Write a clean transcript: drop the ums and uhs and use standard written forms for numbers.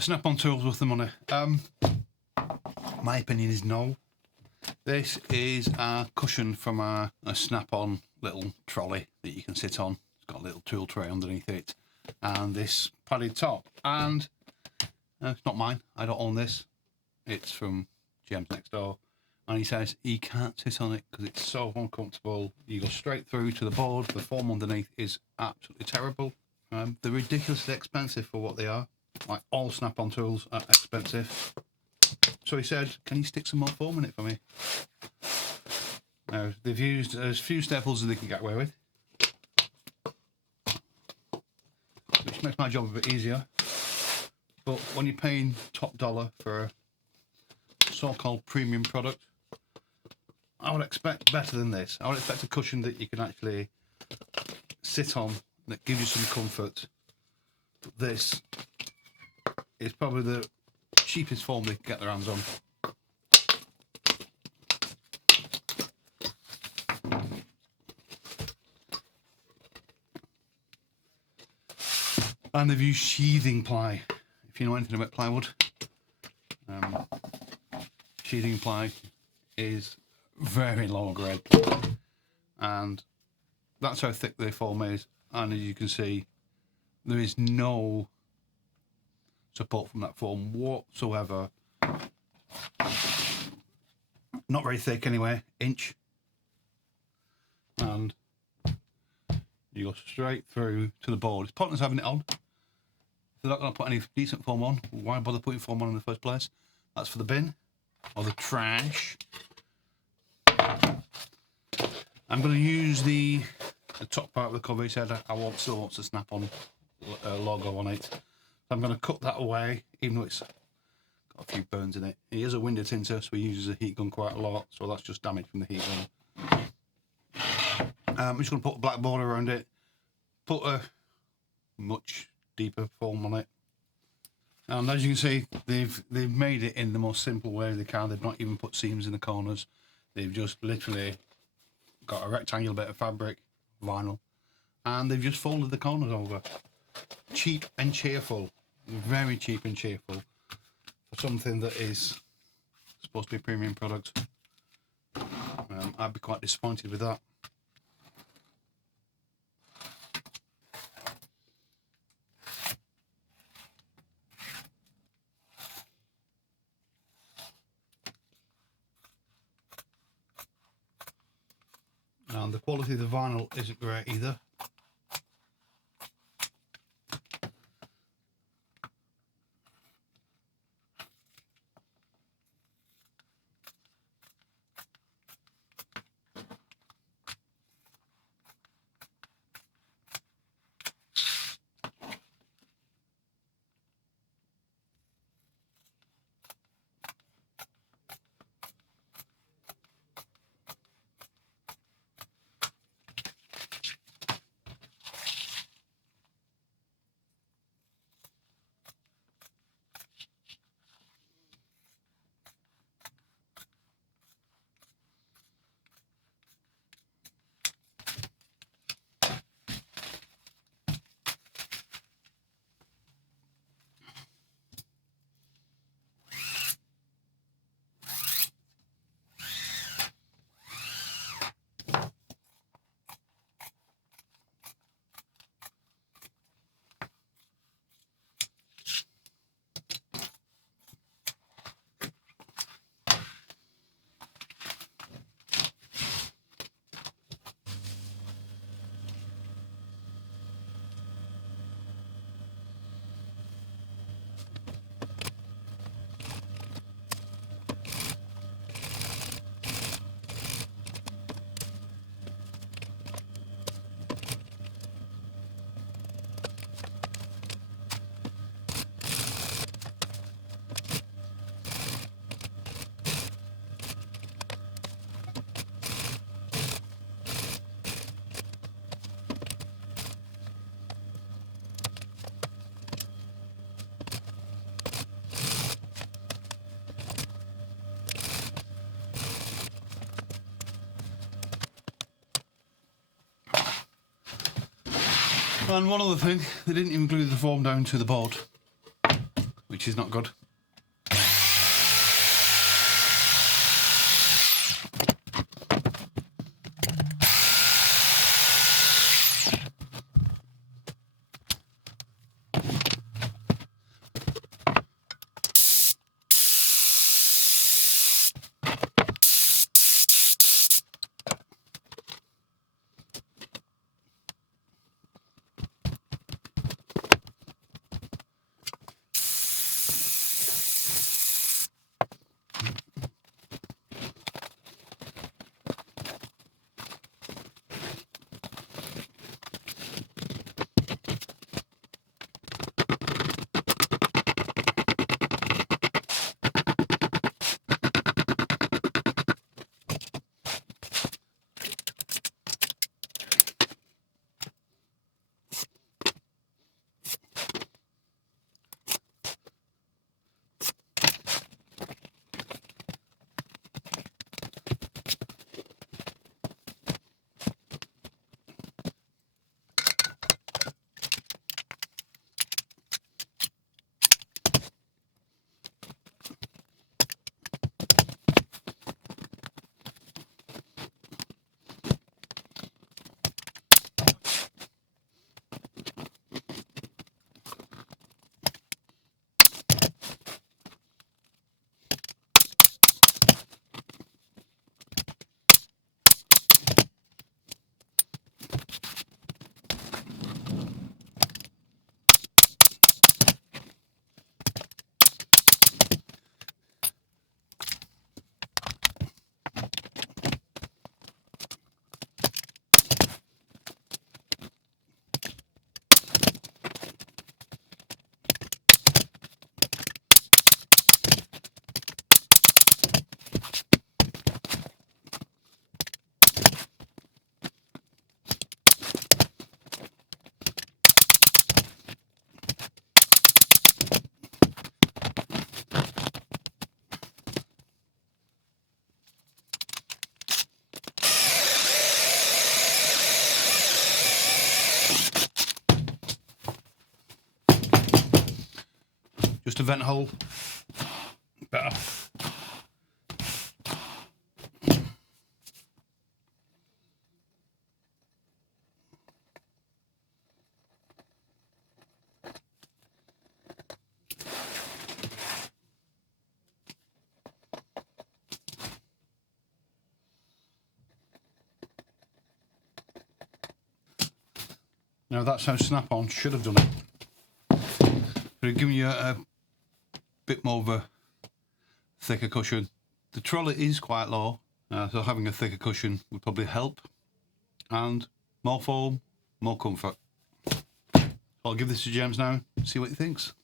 Snap-on tools worth the money? My opinion is no. This is a cushion from a snap-on little trolley that you can sit on. It's got a little tool tray underneath it and this padded top. And it's not mine. I don't own this. It's from James next door. And he says he can't sit on it because it's so uncomfortable. You go straight through to the board. The foam underneath is absolutely terrible. They're ridiculously expensive for what they are. Like all snap-on tools are expensive. So he said, can you stick some more foam in it for me? Now, they've used as few staples as they can get away with, which makes my job a bit easier. But when you're paying top dollar for a so-called premium product, I would expect better than this. I would expect a cushion that you can actually sit on that gives you some comfort. But this is probably the cheapest foam they can get their hands on. And they've used sheathing ply. If you know anything about plywood, sheathing ply is very low grade ply, and that's how thick the foam is. And as you can see, there is no support from that foam whatsoever. Not very thick anyway, inch, and you go straight through to the board. It's pointless having it on. If they're not going to put any decent foam on, why bother putting foam on in the first place? That's for the bin or the trash. I'm going to use the top part of the cover. He said I still want a snap-on logo on it. So I'm going to cut that away, even though it's got a few burns in it. He is a window tinter, so he uses a heat gun quite a lot, so that's just damage from the heat gun. I'm just going to put a black border around it, put a much deeper foam on it. And as you can see, they've made it in the most simple way they can. They've not even put seams in the corners. They've just literally got a rectangular bit of fabric, vinyl, and they've just folded the corners over. Cheap and cheerful, very cheap and cheerful for something that is supposed to be a premium product. I'd be quite disappointed with that. And the quality of the vinyl isn't great either. And one other thing, they didn't even glue the foam down to the board, which which is not good. Just a vent hole. Better. Now that's how Snap-on should have done it. But it's giving you a bit more of a thicker cushion. The trolley is quite low, so having a thicker cushion would probably help. And more foam, more comfort. I'll give this to James now, see what he thinks.